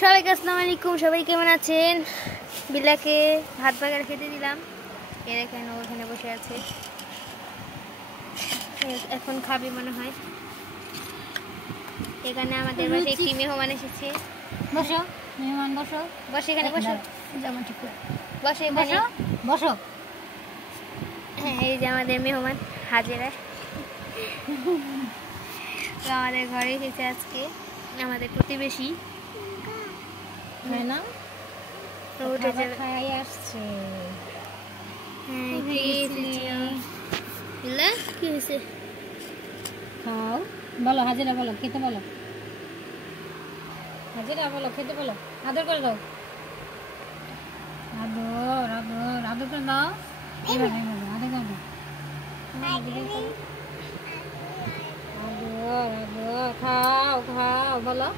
সবাইকে আসসালামু আলাইকুম। সবাই কেমন আছেন? বিল্লাকে ভাত বাগার খেতে দিলাম। এর এখানে ওখানে বসে আছে, এখন খাবে মনে হয়। এখানে আমাদের বাসায় একটি মেহমান এসেছে। বসো মেহমান, বসো বসে, এখানে বসো, যেমন ঠিক করে বসে, বসো বসো। হ্যাঁ, এই যে আমাদের মেহমান হাজেরা। তো আমাদের ঘরে এসেছে আজকে আমাদের প্রতিবেশী। তাই না? তো উঠে যাবে, খাই আসছে। হ্যাঁ, কি হয়েছে? খাও, বলো হাজিরা, বলো খেতে, বলো হাজিরা, বলো খেতে, বলো আদর করে দাও, আদর আদর আদর করে দাও, এইভাবে এইভাবে আদর করে দাও, আদর আদর, খাও খাও, বলো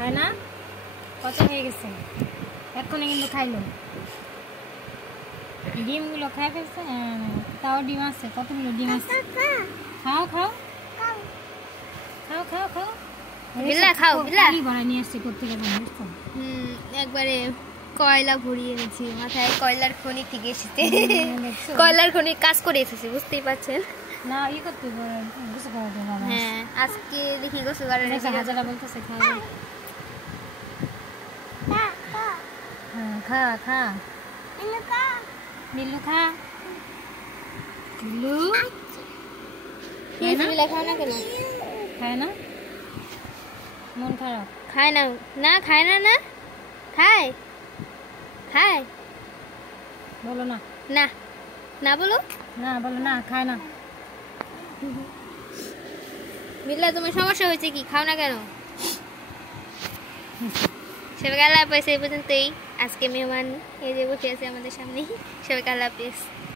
খায় না? পচা হয়ে গেছে, এক্ষুনি কিন্তু খাইলো। ডিমগুলো খাই ফেলছে, তাও ডিম আছে, কতগুলো ডিম আছে। খাও খাও খাও খাও খাও, বিল্লা খাও, বিল্লা ভরা নিয়ে আসছে কোথেকে জানো? একবারে কয়লা ভরিয়ে এনেছি মাথায়। কয়লার খনি থেকে এসেছে, কয়লার খনি কাজ করে এসেছে, বুঝতেই পারছেন না? ই করতে গোসল করাতে হবে। হ্যাঁ, আজকে দেখি গোসল করার হাজারা বলতেছে খাই। হ্যাঁ, খা খা মিল্লু, খা মিল্লু। খাও না কেন? খায় না, মন খারাপ। খায় না, না খায় না, না খায়, খায় বলো না, না, না বলো না বলো না, খায় না। বিল্লা, তোমার সমস্যা হয়েছে কি? খাও না কেন? সবাইকে আল্লাহ হাফেজ। এই পর্যন্তই আজকে মেহমান এই যে বসে আছে আমাদের সামনেই। সবাইকে আল্লাহ হাফেজ।